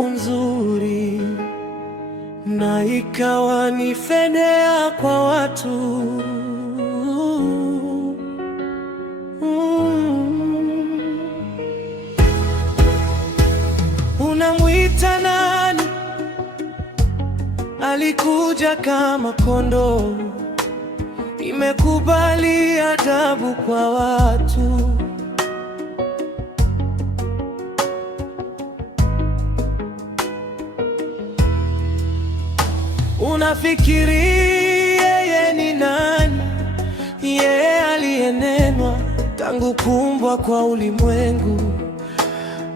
yangu nzuri, na ikawa ni fedheha kwa watu. Unamwita nani? Alikuja kama kondoo, imekubali adhabu kwa watu. Unafikiri yeye ni nani? Yeye aliyenenwa tangu kuumbwa kwa ulimwengu.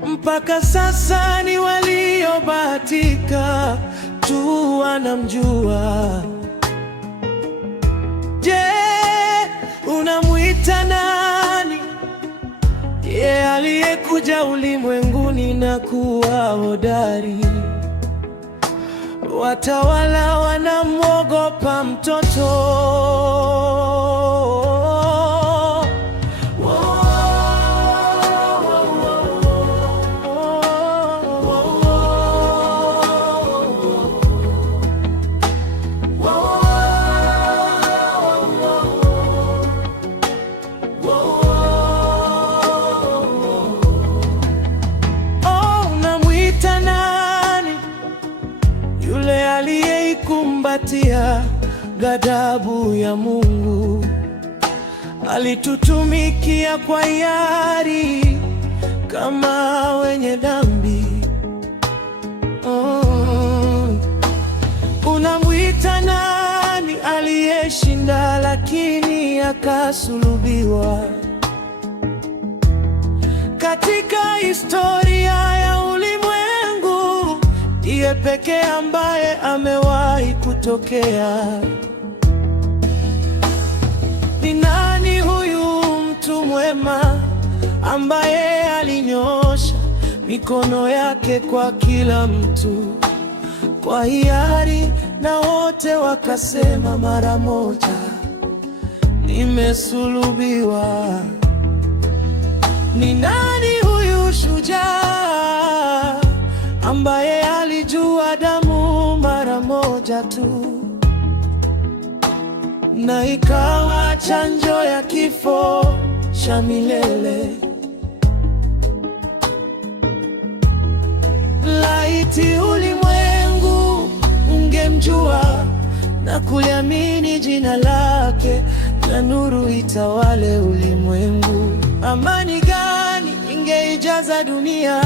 Mpaka sasa ni waliobahatika tu wanamjua. Je, unamwita nani? Yeye aliyekuja ulimwenguni na kuwa hodari. Watawala wanamwogopa mtoto. Aliyekumbatia ghadhabu ya Mungu, alitutumikia kwa hiari kama wenye dhambi. Unamwita nani? Aliyeshinda lakini akasulubiwa. Katika historia ya ulimwengu, ndiye pekee ambaye amewahi kutokea. Ni nani huyu mtu mwema ambaye alinyosha mikono yake kwa kila mtu kwa hiari, na wote wakasema mara moja, nimesulubiwa? Ni nani huyu shujaa ambaye alijua damu mara moja tu, na ikawa chanjo ya kifo cha milele? Laiti ulimwengu ungemjua na kuliamini jina lake, na nuru itawale ulimwengu. Amani gani ingeijaza dunia